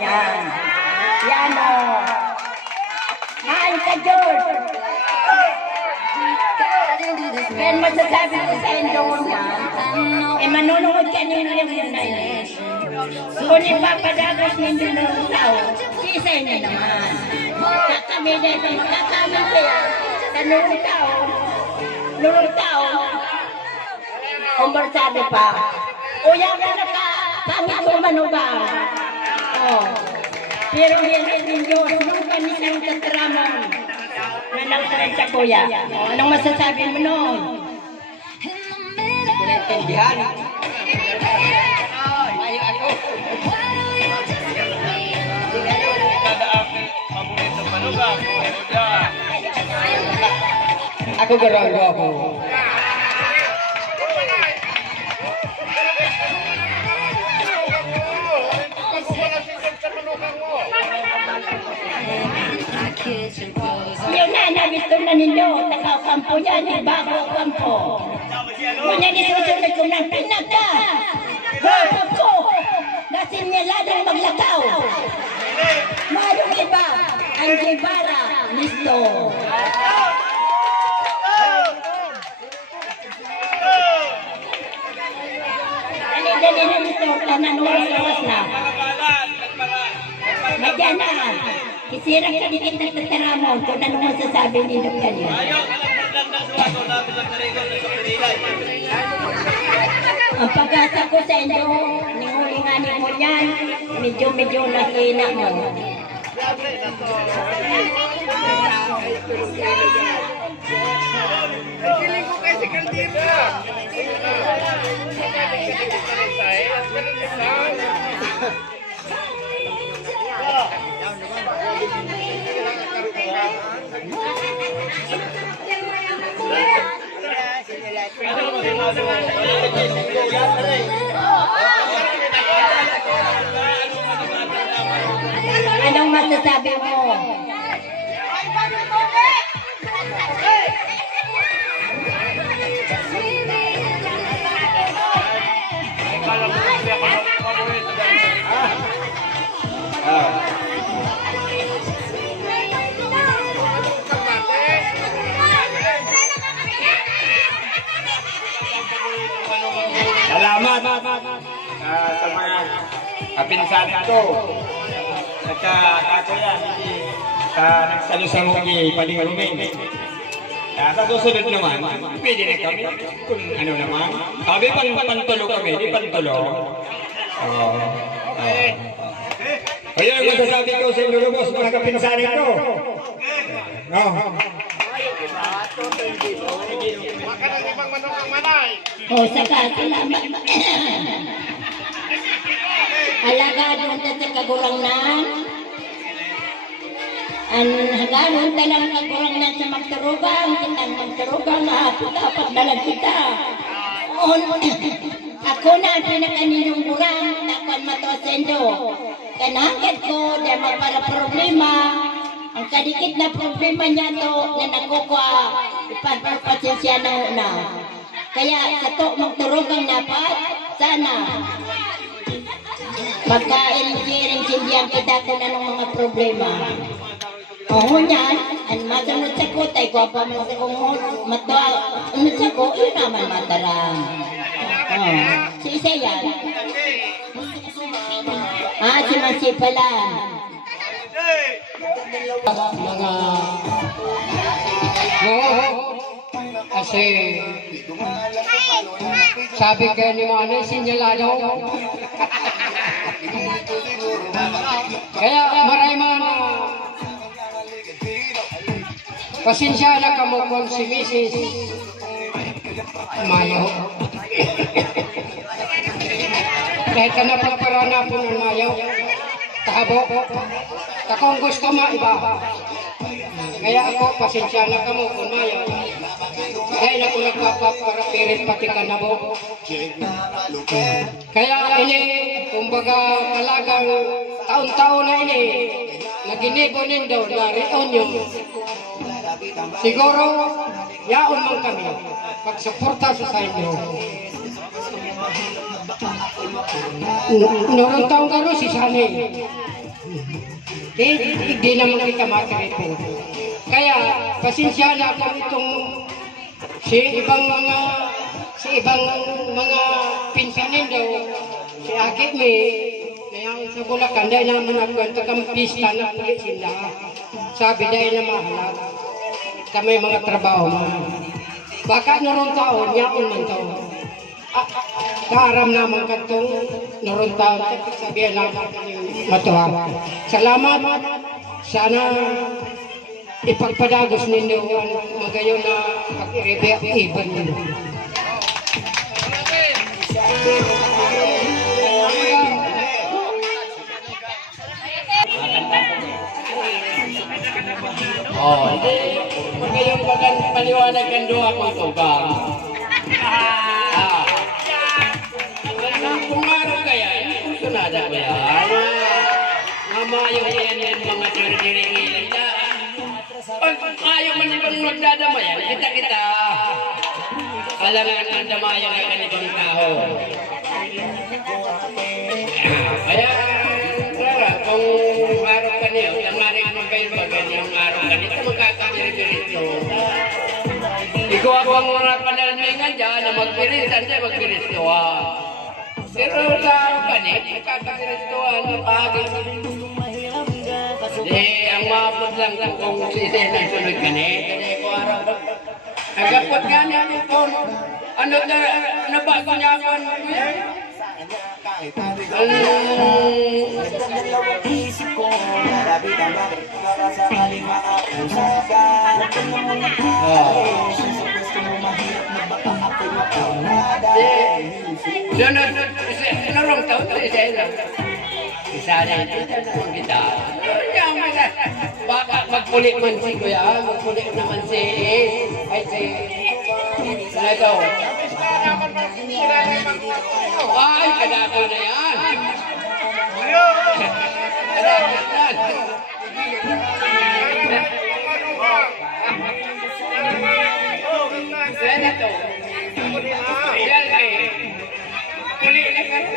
Yan. Yan o. Haan ka, George. Yan masasabi ko sa Indong yan. Eh, manunungod ka nila yung yun na yun. Kung ipapadagas ninyo ng tao, sisay na naman. Kami din, kakamin kaya, sa nulong tao, kumbarsabi pa. O yan na nakapangit ko manubang. Pero hindi Diyos, nung kami sa katraman, na nangkaran sa kuya. Anong masasabi mo noon? Kulitindihan. Mayo ako. Ako garago ako. Yun na, nabito na ninyo. Takaw-kampo yan, bago kampo. Kung yan isusunod ko ng pinaka. Bago ko. Nasinyaladong maglakaw. Mayroong iba, ang Guevara, listo. Dali na nito, nananawas na. Madyanan, kisirang ka dikit ng tataramon kung anong masasabi nito kanyo. Ang pag-asa ko sa inyo, ningulinganin mo yan, medyo nakina mo. Nagiling ko kasi kaldira. Anong masasabi mo? Salamat sa mga kapinsan ko. At ako yan, sa nagsalusang palingalungin. Sa susunod naman, pwede na kami. Kung ano naman. Sabi pantulo kami, di pantulo. Kaya yung masasabi ko sa inyo, mga kapinsan ko. Saka salamat. Alagaan mo sa kagurangnan. Haganon talang kagurangnan sa magturugang. Kitang magturugang na dapat dalag kita. Ako na ang pinakaninong burang na kung matosendo. Kanangkat ko na mapala problema. Ang kadikit na problema niya to na nakukuha. Ipagpapasensya na una. Kaya sa to magturugang dapat sana magka-iring-sindihan kita kung anong mga problema. Oo yan, ang masunod sa ko, tayo ko pa mo sa kong matwa, ano sa ko, yun naman matarang. Si isa yan. Si Mansi pala. Mga kasi sabi kayo ni Manay, sinyalado. Kaya marayman pasensya na kamo kung si Mrs. Mayo. Kahit ka napagparana po ng Mayo, tahabo, takong gusto maiba. Kaya ako, pasensya na kamo kung Mayo. Kaya na ko nagpaparapirin pati ka na mo. Kaya ini, kumbaga talagang taon-taon na ini, naginibo nindo na reunion. Siguro, yaon man kami, pagsuporta sa inyo. Noong taong garo si Sanay, Hindi naman kita makiripon. Kaya, pasensya na ako itong si ibang mga pinsanin daw, si Akit ni, yang sa Bulacan, dahil naman ako ang pista na pulit sila. Sabi dahil na mahalag, kami mga trabaho mo. Baka naroon taon, yaon man taon. Kaaram naman katong naroon taon, sabihan naman matuwa. Salamat, sana ipagpadagos ninyo ang magayon na pag-iban ninyo. Oh, magayong bagan paliwanag kan doa kung tugang. Kung araw kaya, hindi ko nada ko yan. Mamayong yan mga diri-diri nila. Pag ayaw man ibang magdadamayan, kita-kita. Alangan ang damayan ay kanibang tao. Kaya, kung araw ka niyo, tamarin mo kayo ba ganyang araw ka nito, magkakabiri-birito. Ikaw ako ang mga panalmingan dyan na magpirisan dyan, magpiristuhan. Pero sa araw ka niyo, magkakabiristuhan na pagi. Di, ang mapod lang kung sisi na sunod ka niyo. Kaya ko araw ka. Nagapot nga niya ito. Ano na bago niya ako? Narong taon sa isa isa na kita. Baka magpulik man si Kuya, magpulik naman si ay si Sanato. Ay, kadako na yan. Kadako na yan. Sanato. Yan kayo. Pulik na kayo.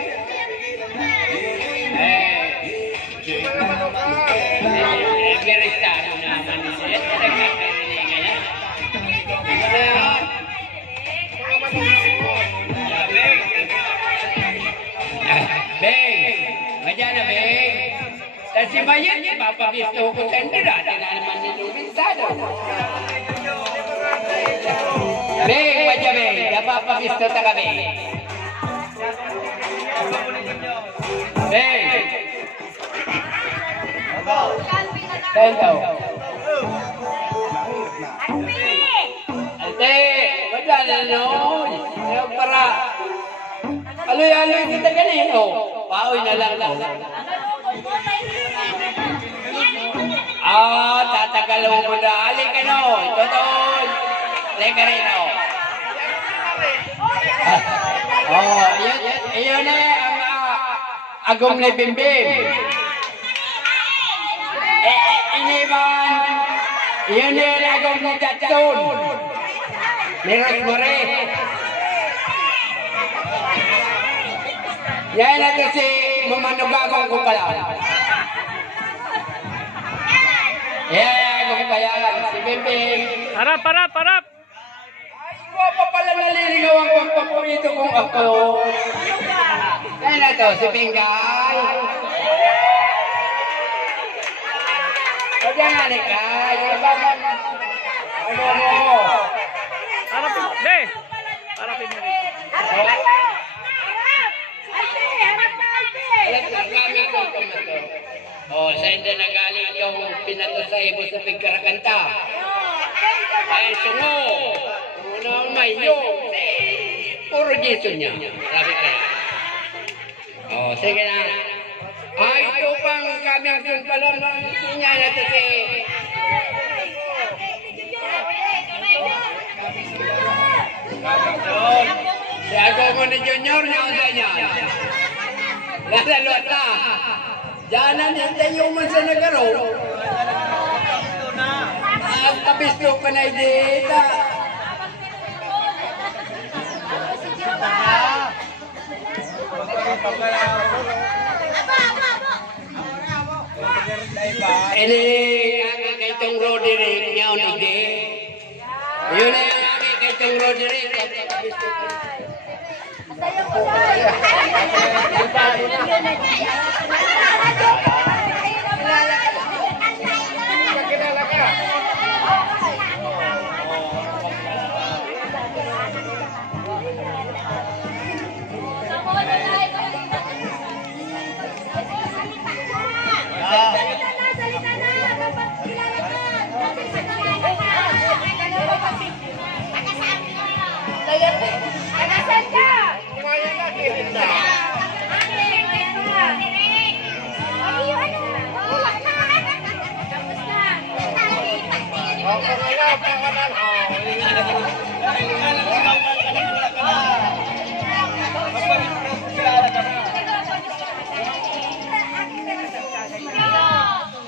Merestado naman niya. Nagkakarinig kaya. Beng! Madyan na, Beng! Kasi bayan niya, papabisto ko sa nila. Tila naman nito bintado. Beng! Madyan, Beng! Napapabisto ta kami. Beng! Tento. Ante, madala no. Para aloy-aloy kita ganito. Paoy na lang daw. Tatagal mo na. Ali ka no. Totoo. Leka rin no. Iyon ang agong ni Bimbim. Iniban, yun yung agong ni Tatsun, ni Rosmore. Yan na ito si Mamanugagong ko pala. Yan, agong bayaran, si Bimbing. Harap! Ay, guwapo pala naliligaw ang pagpapunito kong ako. Yan na ito, si Bingay. Jangan nikah, jangan ano mo. Harapin! Be! Harapin mo rin. Sa hindi nagaling itong pinato sa ibo sa pagkarakanta. Ay, sungo. Unang mayo. Puro Jason niya. Sabi kaya. Sige na. Ito pang kami ang sunpalon niya na ito si... Si Agogo ni Junior niya ang ganyan. Lalalot na. Diyan na niya man sa nagaro. At tabisto pa na idita. Ini ang kaitong Roderick niya unige. Yun na yung ang kaitong Roderick.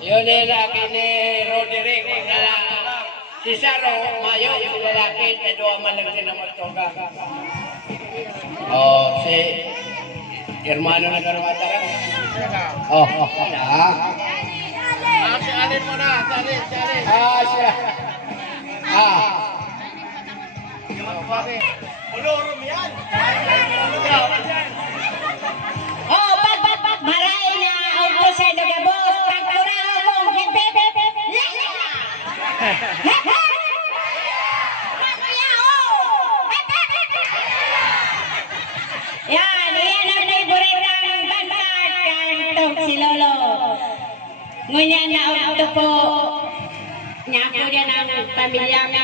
Yun yung lalaki ni Roderick. Si Saro, Mayo, yung lalaki, na doon man lang siya ng magtoga. Si hermano na Garwata ka? Si Alin mo na, si Alin. Siya. Oh, maray na auto sa Dagabos. Pagkura akong bebe. Yan ang favorite ng bantag kantong si Lolo. Ngunyan na auto po. Nyako yan ang pamilya niya.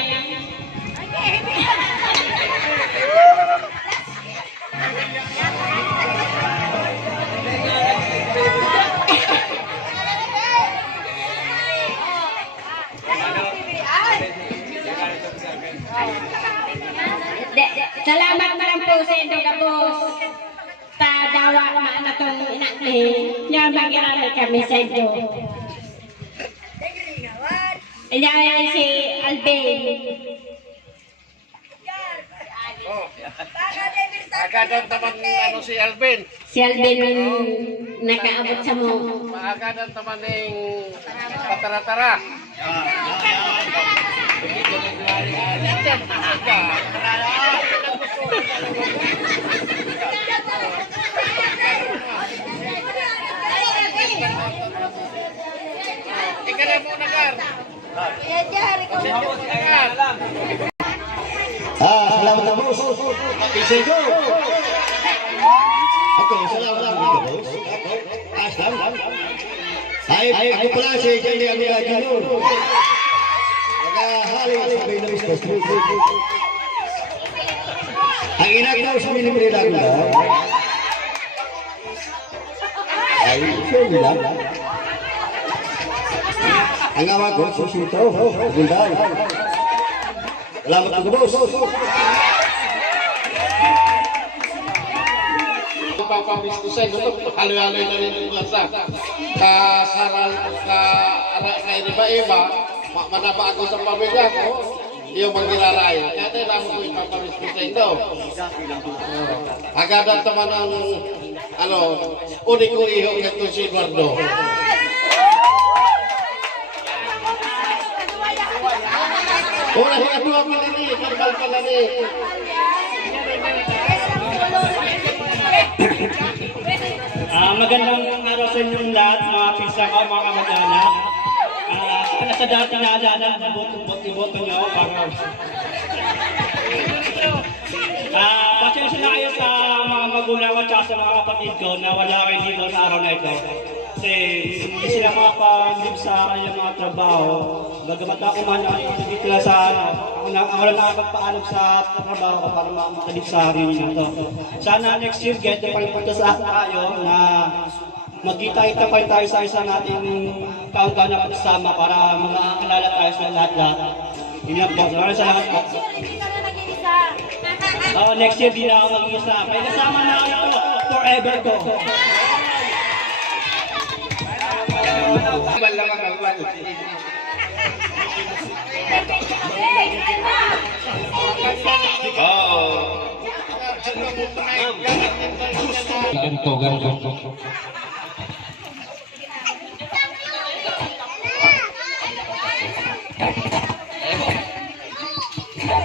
Salamat marang po sa inyo kapos. Tadawa na itong inak ni. Yan mag-ialay kami sa inyo. Yan si Alvin. Agadan taman si Alvin. Si Alvin nakaabot sa mo. Agadan taman ng patara-tara. Ika na muna, Gar. Salamat na boss. Isay go. Okay, salamat na boss. Aslam. Ay, ako pala si Jenny Amiga Junior. Nagahali sa Bainabis Street. Ang inagaw sa Minimri Laguna. Ay, sure nila. Ang awa ko, susito. Gundan. Salamat na boss. Papabiskusan ito, halo-halo na rin ang masa. Kasaral, iba-iba, manaba ako sa pamilya ko, yung magnilalay. Kaya nila mo yung papabiskusan ito. Agadan naman ang, unik ko ihong ito si Eduardo. Wala yung ato ang malini, karbal pala ni. Magandang araw sa inyong lahat, mga pisa ko, mga kamag-anak. Sana sa dati naalala, iboto nyo para... Pasensya na kayo sa mga magulang at sa mga kapatid ko na wala kayo dito sa araw na ito. Kasi hindi sila makapag-live sa kanyang mga trabaho. Bagamat ako man dito lang sa ako lang nakapagpaalam sa trabaho ko para makalip sa akin ito. Sana next year, get pa rin punta sa tayo na magkita-kita pa tayo sa isa nating taon-taon na pagsama para makakilala tayo sa lahat-lahat. Yun po. Maraming salamat po. Next year, di na ako mag-isa. May kasama na ako ito. Forever ko. Ganto.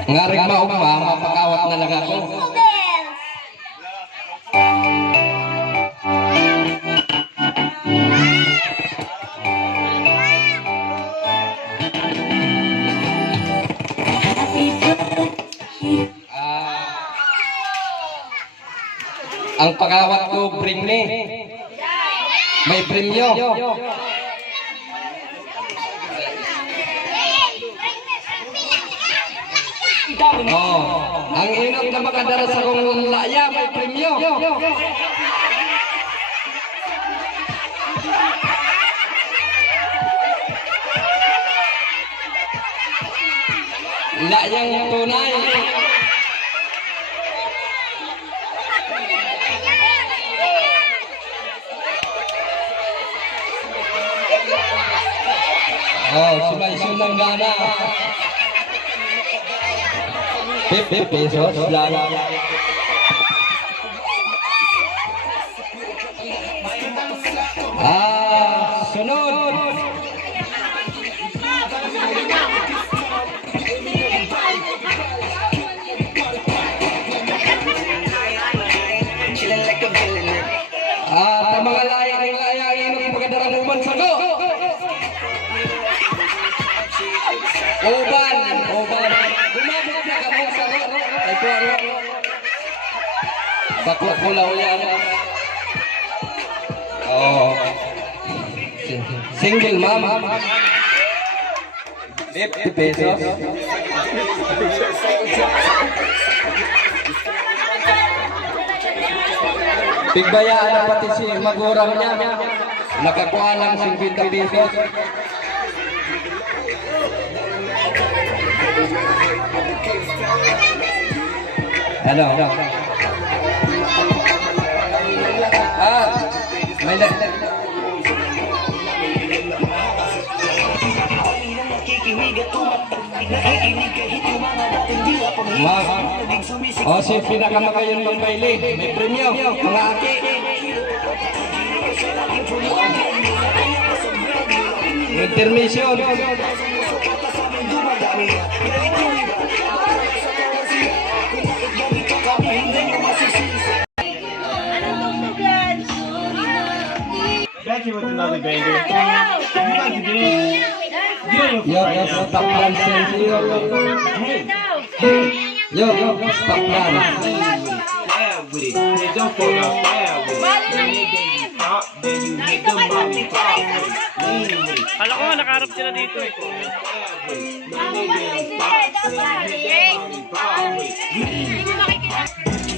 Nga rin maugma, mapakawat na lang ako. Ang pagawat ko, bring me. May premyo. Oh, ang inot na makadara sa kong laya, may premyo. Layang tunay. Oh, sumaisun ng gana. 50 pesos lang. Sunod. Sa mga layang ng pagkadarang uman sa go. Uban. Gumabit na ka mo sa go. Ito ang bakulaw yan. Oh. Single mom. 50 pesos. Bigbayaan na pati si magurang niya. Nakakuha lang 50 pesos. Ano? May na. Si pinakamakayon ng baile. May premyo. Mga aki. Intermission. Back here with another banger. Yo, stop plan. Yo, stop plan. With it. Hey, don't fall out. Then you hit them Molly Pop with it. Lean with it. Alam ko nga, nakaharap sila dito eh.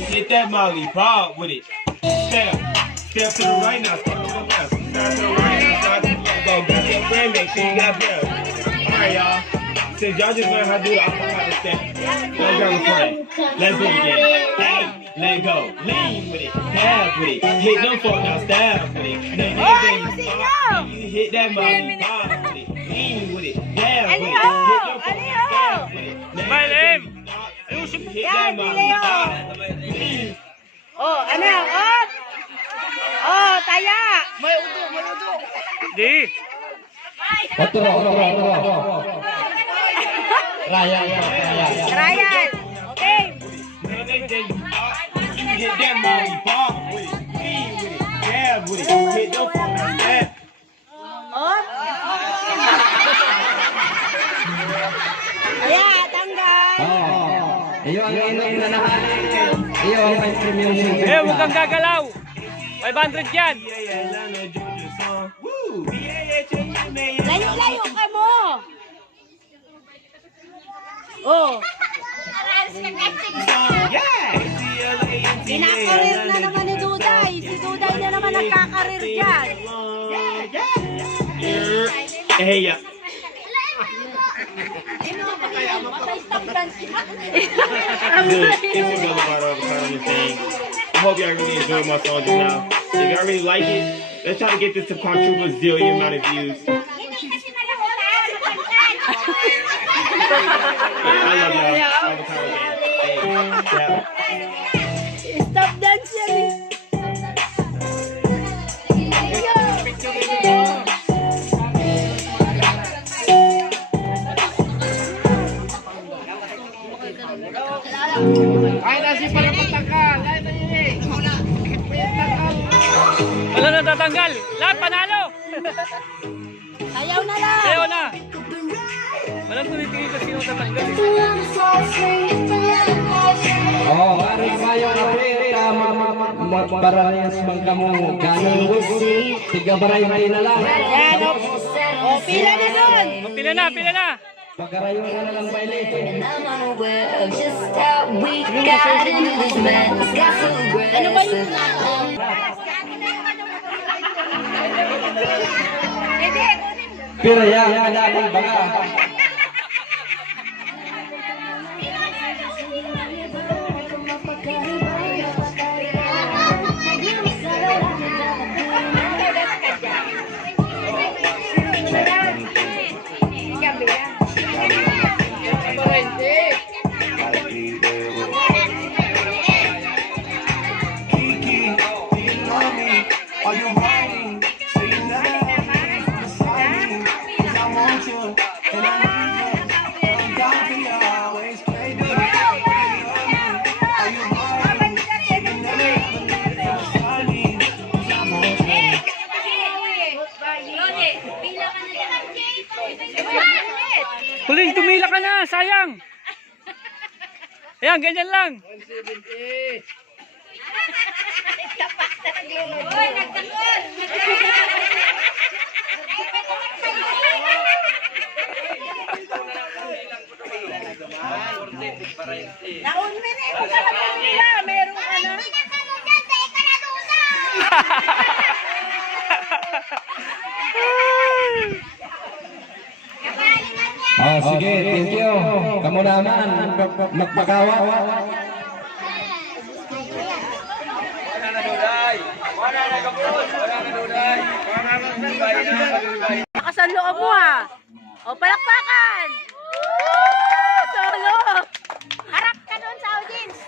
Hit that Molly Pop with it. Step to the right now. Step to the left. Step to the right now. Step to the left. Go back your friend. Make sure you got them. Alright, y'all. Since y'all just learned how to do the acapella step, let's grab a friend. Let's do it again. Hey, let go. Lean with it. Tap with it. Hit them folk now. Stab with it. Then you hit that Molly Pop with it. Lean with it. Tap with it. Hit them folk now. Stab with it. Malim! Hit that Molly Pop. Lean. Oh, ano yan? Oh, taya! May udo. Di! Otro. Ryan. Ryan! Okay! You hit that Molly Pop with it. Lean with it. Tap with it. Hit them folk now. Stab. Oh! Ayan, tanggal! Iyo ang inot na nahali. Iyo ang may premium single. Huwag kang gagalaw! 500 yan! Layo ka mo! Oh! Pinakarir na naman ni Duday. Si Duday na naman nagkakarir dyan. Hey, yeah. Good. It's a good part of the thing. I hope y'all really enjoyed my song just now. If y'all really like it, let's try to get this to quadruple zillion amount of views. I love y'all. All the power gang. Hey, yeah. Stop dancing! Sayaw na lang. Sayaw na. Walang tumitingin kasi yung tatanggal. Oh, mari kayo na pera, parehas man kamo ganun. Tiga baray na lang. Yan, o, pila na doon. Pila na, pila na. Pagkarayo na lang baile. Ano ba yung Pero yan, kadali baga. Huling, tumila ka na, sayang. Ayan, ganyan lang. naunminin mo ka lang nila? Meron ka na. Oh, sige, thank you. Kamu naman, magpagawa. Lakas ang loob mo ha. O, palakpakan. Solo. Harap ka doon sa audience.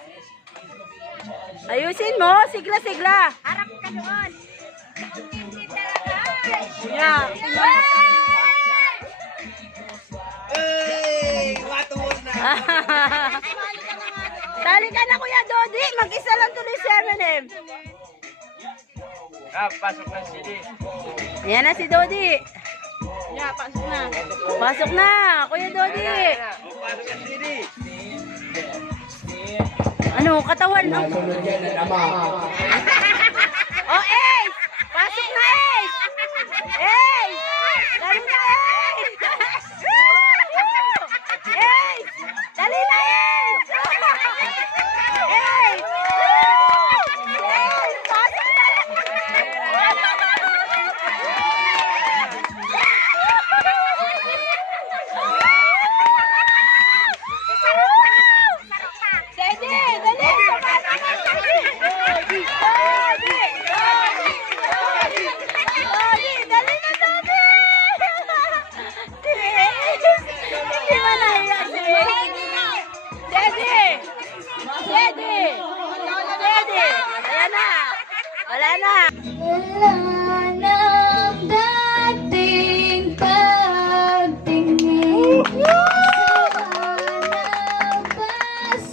Ayusin mo. Sigla, sigla. Harap ka doon. Yeah. Sali ka na Kuya Dodi. Mag-isa lang tuloy si M&M. Pasok na sili. Yan na si Dodi. Yeah, pasok na. Pasok na, Kuya Dodi. Pasok na sili. Ano, katawan? No? Oh, Ace! Pasok na, Ace! Ace! Dali na, Ace! Ace! Dali na, Ace! Ace! Ace! Pasok na! Dede! Dali! Dodi! Dali na, Dodi! Hindi ba nahiya si Dede! Dede! Dede! Ayan na! Wala na! Wala nang dating pagtingin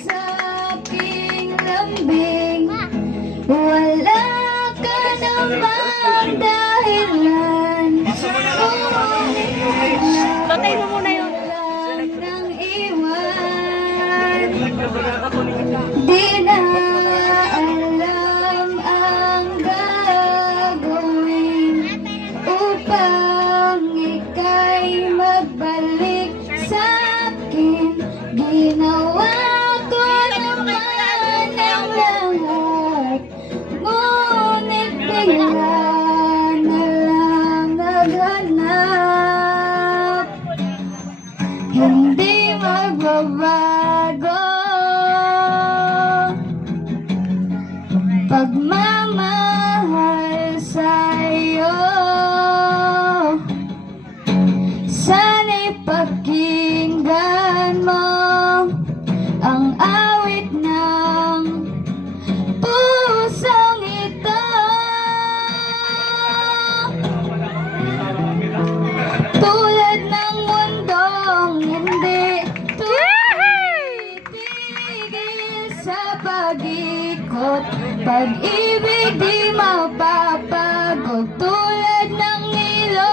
sa aking lambing. Wala ka namang dahilan. Patay mo muna yun. Nang iwan, di na alam ang gagawin upang ika'y magbalik sa akin. Ginawa ko naman ang lahat, ngunit bigla na lang naghanap. Hindi magbabago pagmamahal sa'yo. Sana'y pakinggan mo ang awit ng pusong ito. Tulad ng mundong hindi tumitigil sa pag-ikot, pag-ibig di mapapagod. Tulad ng ilog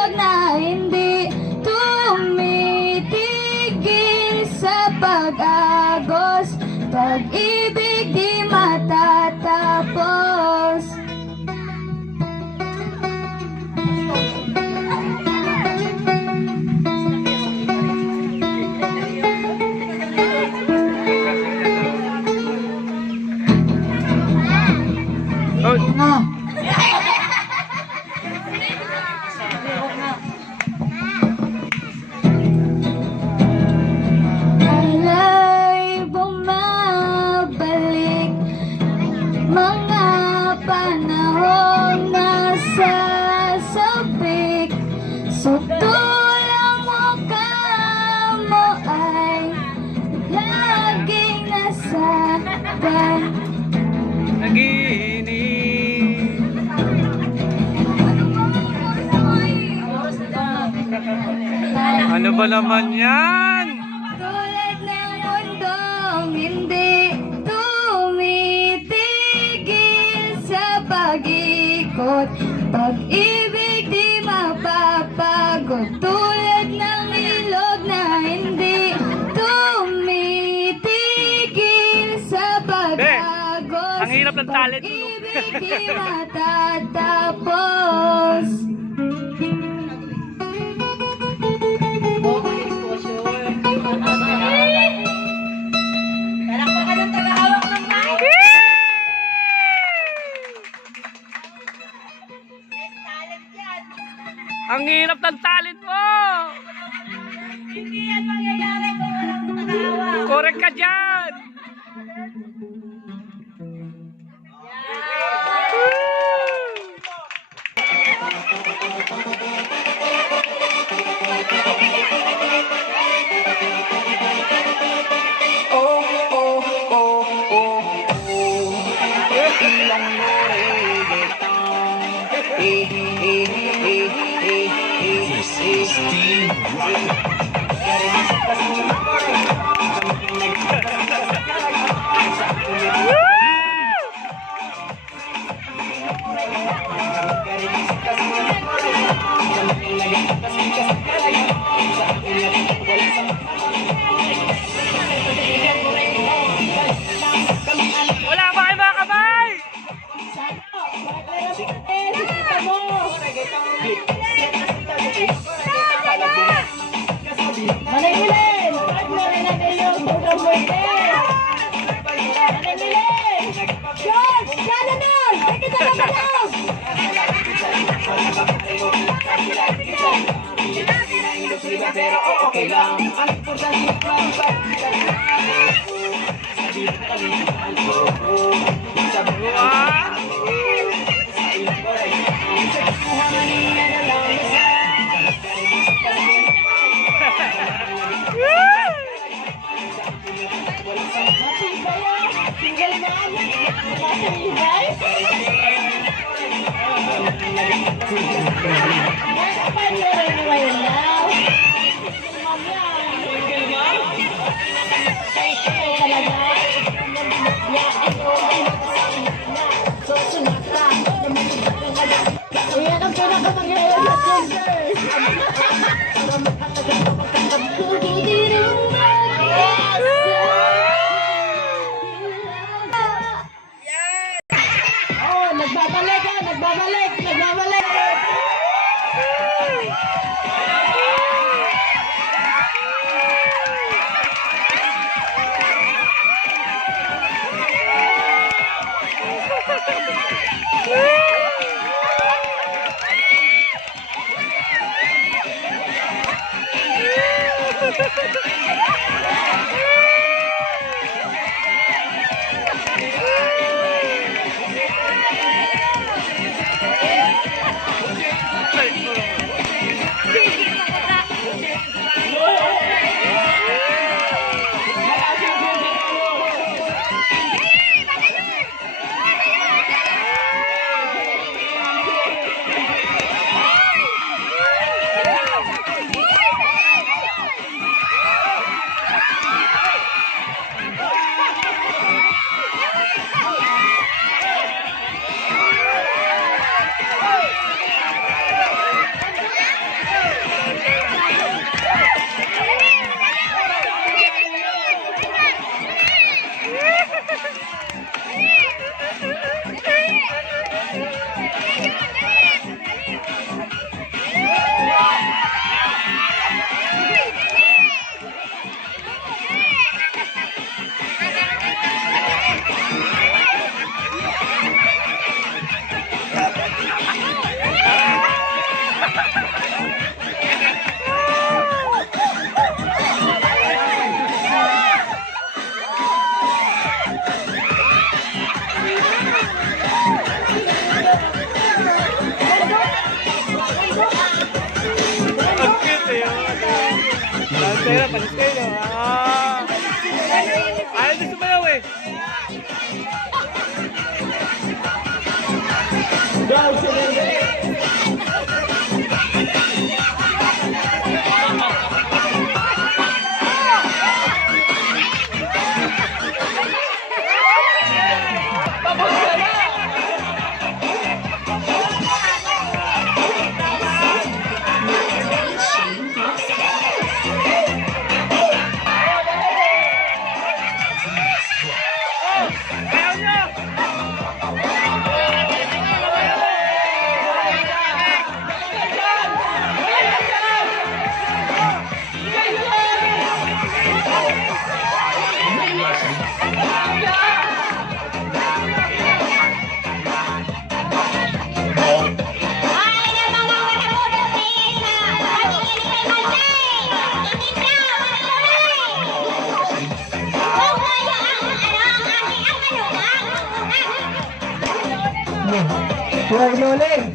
tulang mo ka mo ay laging nasaktan. Ano ba naman yan? Tulad ng mundong hindi tumitigil sa pag-ikot, pag-ibig di mapapagod. Tulad ng ilog na hindi tumitigil sa pag-agos, ang hirap ng talent mo. pag-ibig di matatapos. Ang hirap ng talent mo! Hindi yan mangyayari kung walang nakahawak. Correct ka dyan! Wala ba kayo mga kamay? Manilin! Partner na kayong pagkabuhin! Manilin! George! Sana na! Sige sa kapalaw! Pero okay lang. Ang importante Single man! Masihibay! Partner na ngayon now! Nagbabalik! Pantera, pantera. Ayaw na sumayaw eh. Huwag luling.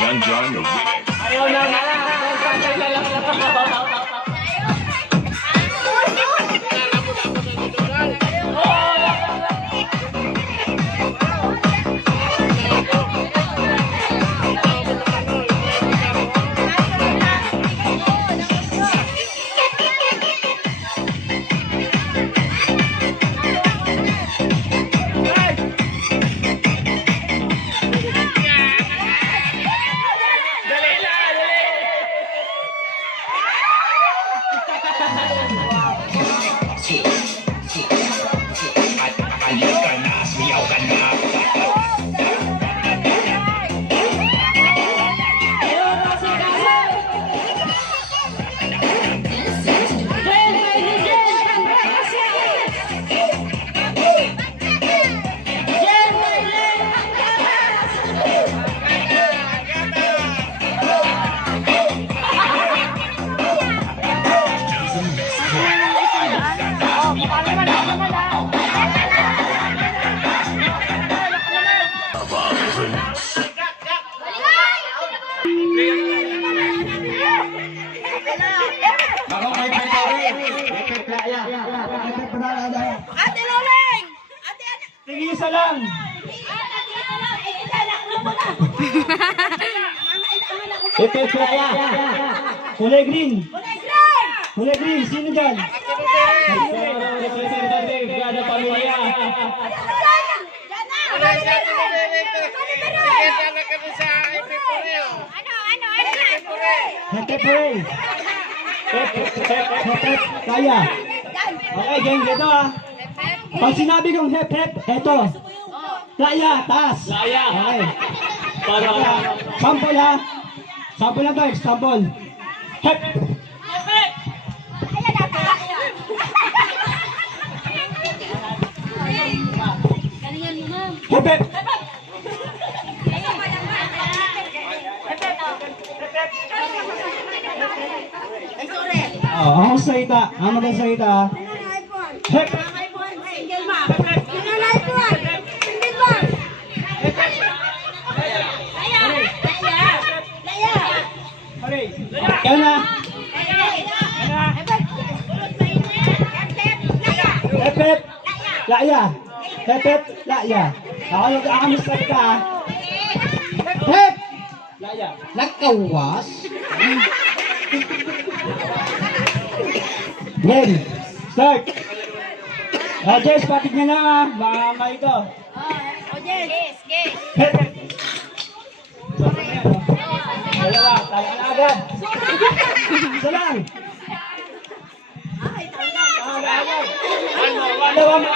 John John the winner. Ate Loling! Sige, isa lang. Ito playa. Kulay green. Kulay green. Sino dyan? Gada pamilya. Hete pare. Kaya. Okay, gang, dito ah. Pag sinabi kong hep hep, eto. Playa, taas. Playa. Okay. Para sample ha. Sample lang to, example. Hep. Hep hep. Ako salita. Ako magsalita. Hep. Kaya na. Hep. Laya. Hep. Laya. Ako magsalita. Hep. Laya. Nagkawas. Game. Start. Jess, patig niya na ha. Mama ito. Hep. Dalawa. Tala na agad. Isa lang. Tala agad. Dalawa mo.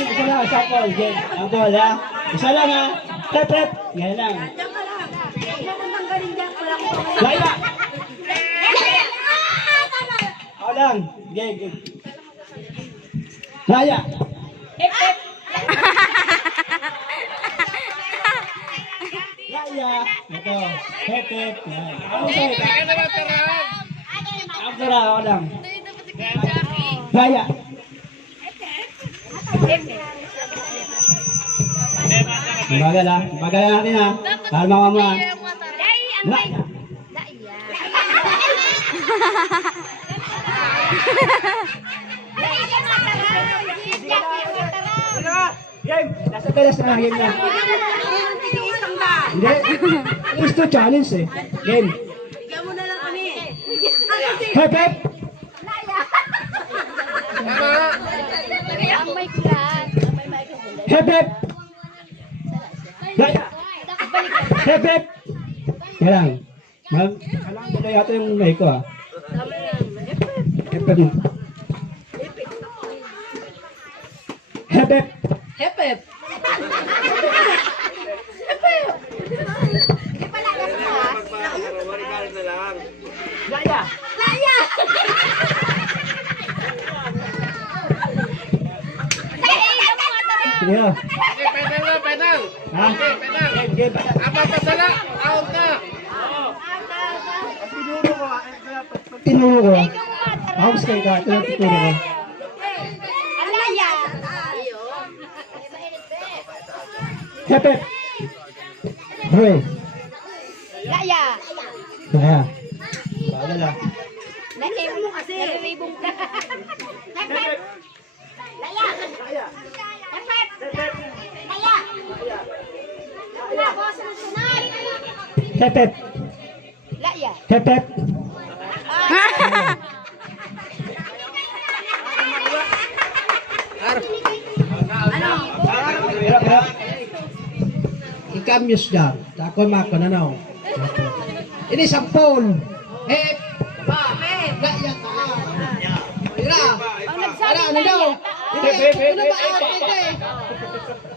Isa lang. Shuffle. Game. Ang goal ha. Isa lang ha. Hep. Yan lang. Laya. Ako lang. Game. Laya. Laya. Ito. Hep. Yan. Ako salita. Ako lang. Laya. Bagal ha. Bagal natin ha. Kalma ka muna. Laya. Game. Nasa teles na. Game na. Hindi. It's to challenge eh. Game. Hep. Hep. Laya. Hep. Yan lang. Alam ko na yata yung mic ko ah. Hep. Hep. Laya. Yeah. Penal. Ha? Game. Apa pasala? Out ka. Tinuro ko. Ako sa ka. Tinuro ko. Hep. Hooray. Laya. Laya. Bagal ah. Nahimo mo kasi. Nalilibong ka. Laya. Laya. Laya. Hep. Laya. Hep. Hirap. Ikamyos dar. Tako mako na no. Ini sampol. Hep. Laya ka. Ira. Ara ano daw?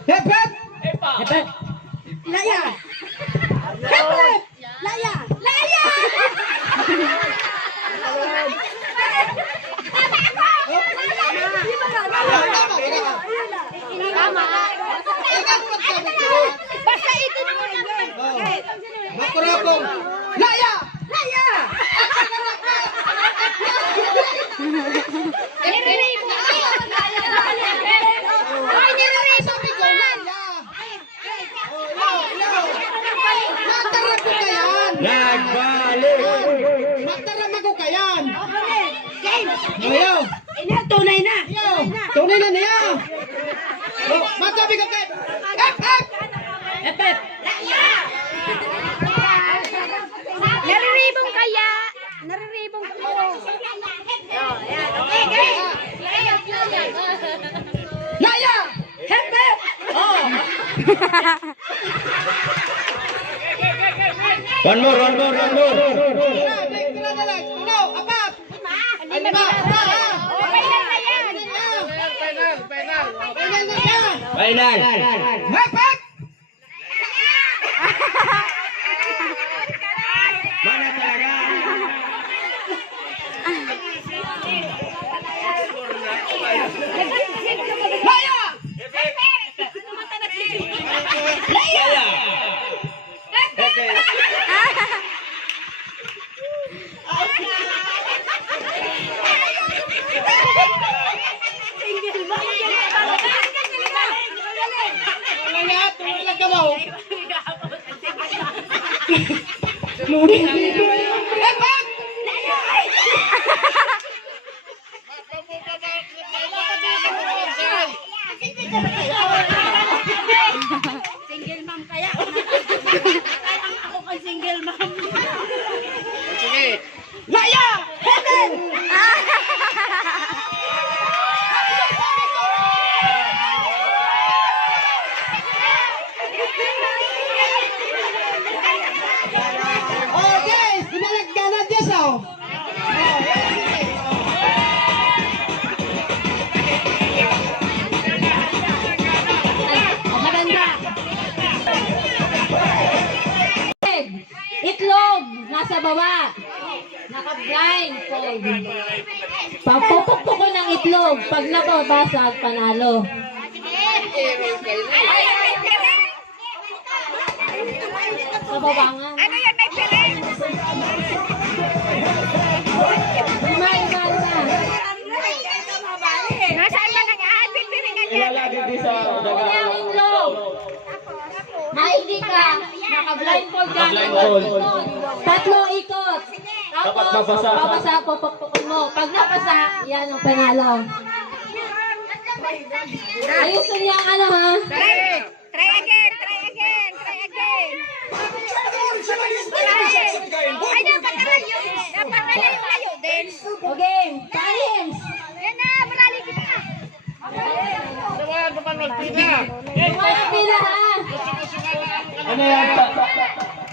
Hep. Hep. Laya. Laya. Laya. Basta ito Makurapong. Laya. Laya. Magtarap ko kayan. Game. Ayaw. Ina, tunay na. Tunay na niya. Matabi ka kay. Hep. Nariribong kaya. Nariribong ko. Laya. Hep. One more. Final. Mana talaga? Single mom kaya. Kaya ako kang single mom. Sige. Laya! Heaven! Oh, guys, inalagyan na Diyos, oh. Maganda. Itlog, nasa baba. Naka-blindfold. Pagpupukpok ko ng itlog, pag napabasag, panalo. Sa baba nga. Ano yan, may piling? Lima na. Nasaan ba nag-aalpin pilingan yan? Uli ang itlog. Maigi ka. Naka-blindfold ka. Tatlo ikot. Tapos, papasa, pupukpukin mo. Pag napasa, yan ang panalo. Ayusin niya ang ano, ha? Try again. Ay, dapat malayo. Dapat malayo din. Okay, times. Yan na, marali kita. Mga pila, ha? Ano yan?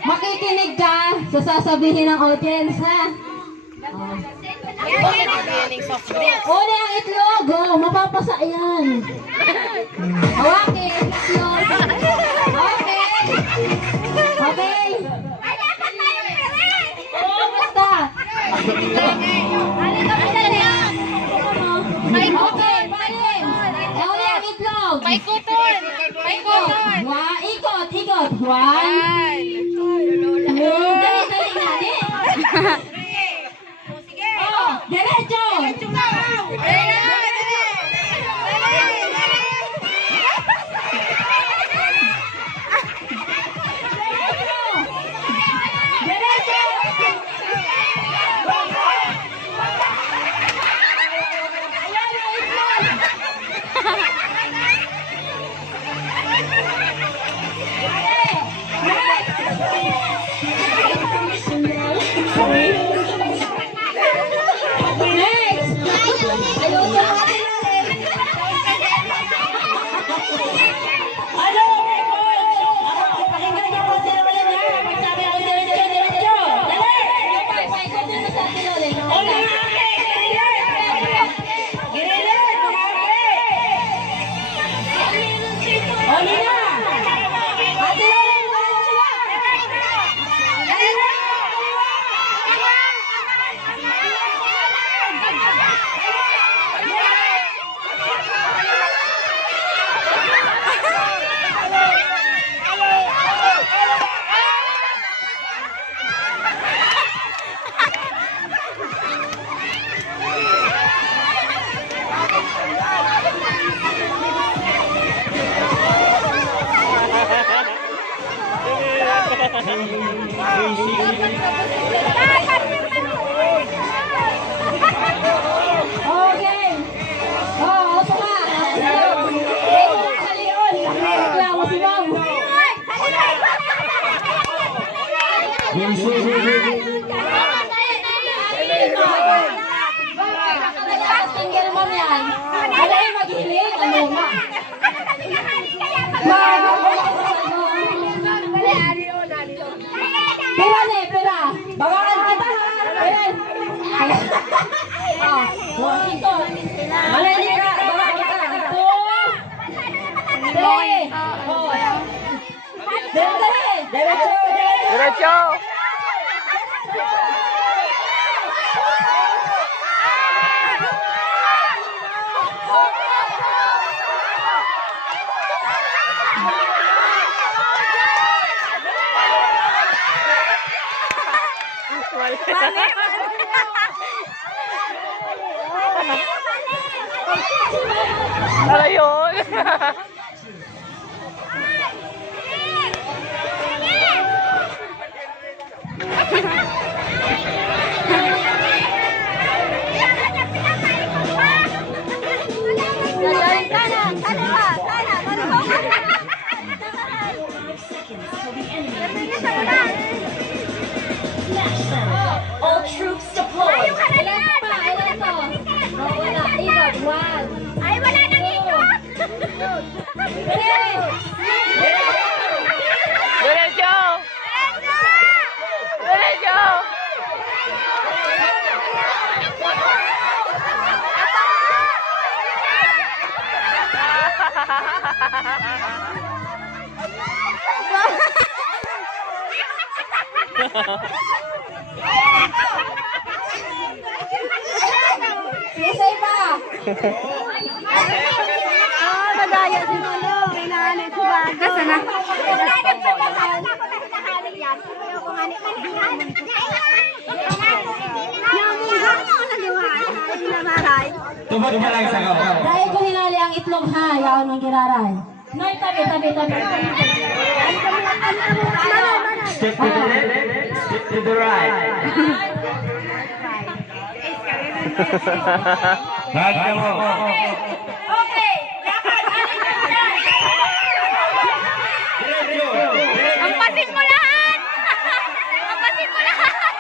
Makikinig ka sa sasabihin ng audience, ha? Uli ang itlog, oh, mapapasa yan. Hawakin, itlog. Okay. Ay, dapat malayo piling. Oo, basta. Okay, palim. Uli ang itlog. Paikuton. Ikot. One. Dali nga, Oh, diretso. Okay. Oh, opo nga. Reklamo si Ma'am. Single mom yan. Wala yung maghiling. Ano ma? Pera. Bawakan kita ha. Pera. Ito. Malali ka. Bawakan kita. Ito. Dali. Diretso. Ano yun? All troops deployed. Ay, wala nang ikot! Diretso! Diretso! Sisay pa! Nadaya si Lolo. Kailangan si Bago. Nasaan na? Kailangan pa naman. Ako na hinahanap yan. Ako nga ni Tubad ka lang sa ko. Dahil ko hinali ang itlog ha. Yaon ng giraray. Nay, tabi. Step to the left, step to the right. Bago mo. Okay. Ampasin mo lahat! Ampasin mo lahat!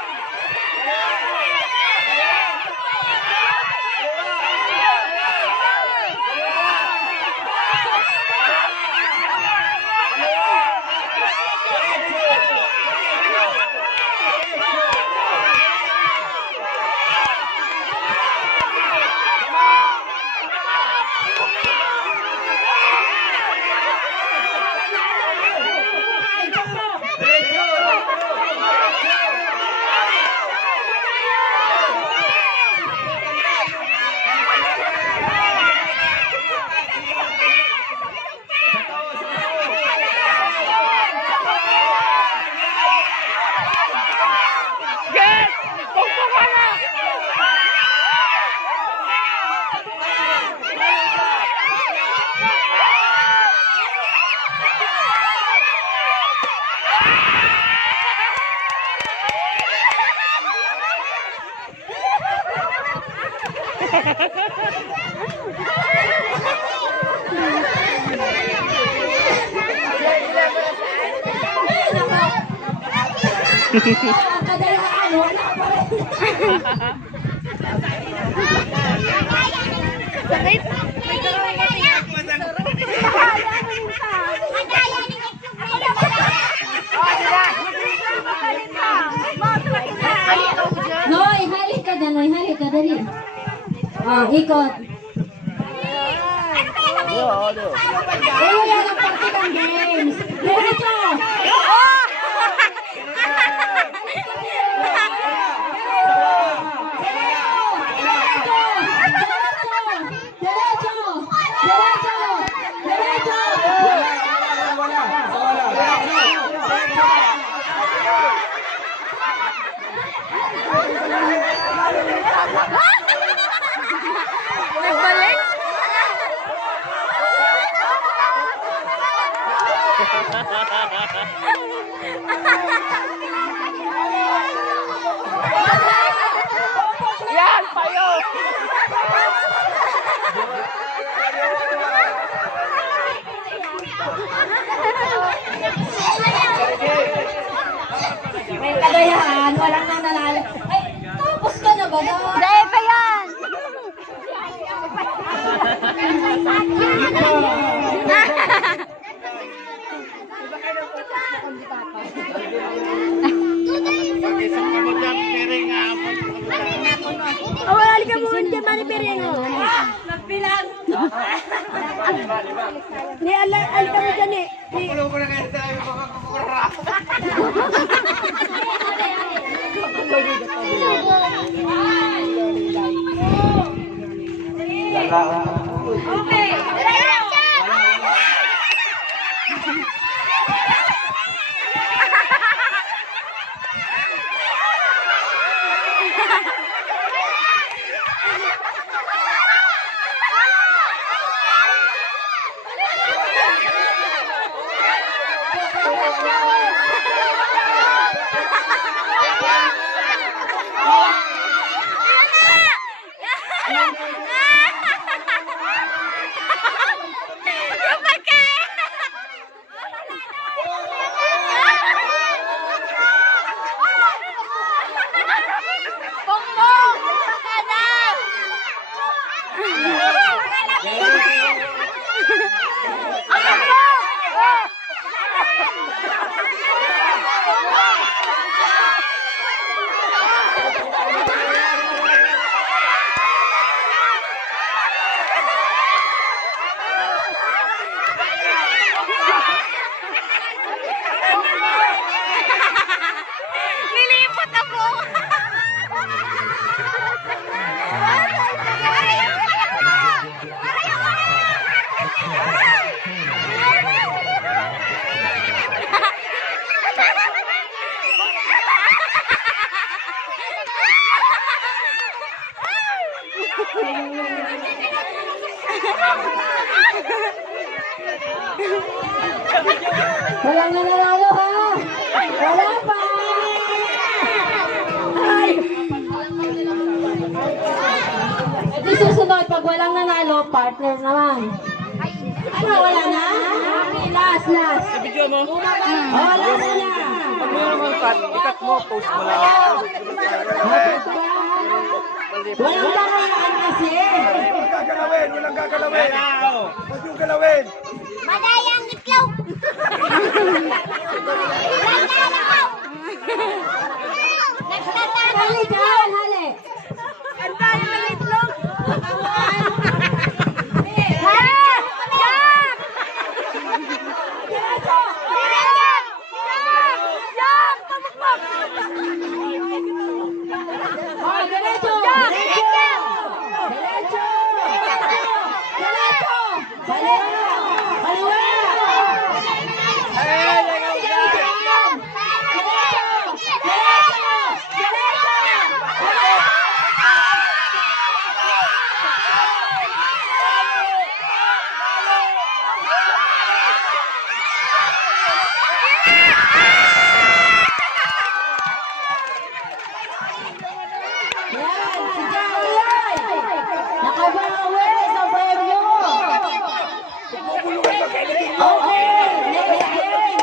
Kadayaan, wala pa rin. Sakit? Noy, halik ka dyan, Noy. Halik ka, dali. Oh, ikot. Eh, wala nang partigang games. Diretso! Nagbalik? Yan, payo! May kadayahan, walang nananalo. Ay, tapos ka na ba na? Dahil pa yan! Awal ka mo dyan, Mari Piringo. Nagbilang. Ni al ka mo dyan eh. Okay. Walang nananalo ha. Wala pa. Ay. At di susunod, pag walang nanalo, partner naman. Ano, wala na? Last. Sa video mo? Oh, last na. Pag mayroon kang cut, ikat mo, post mo lang. Walang daraan kasi. Walang gagalawin. Huwag yung galawin. Madayang iklaw. Halika.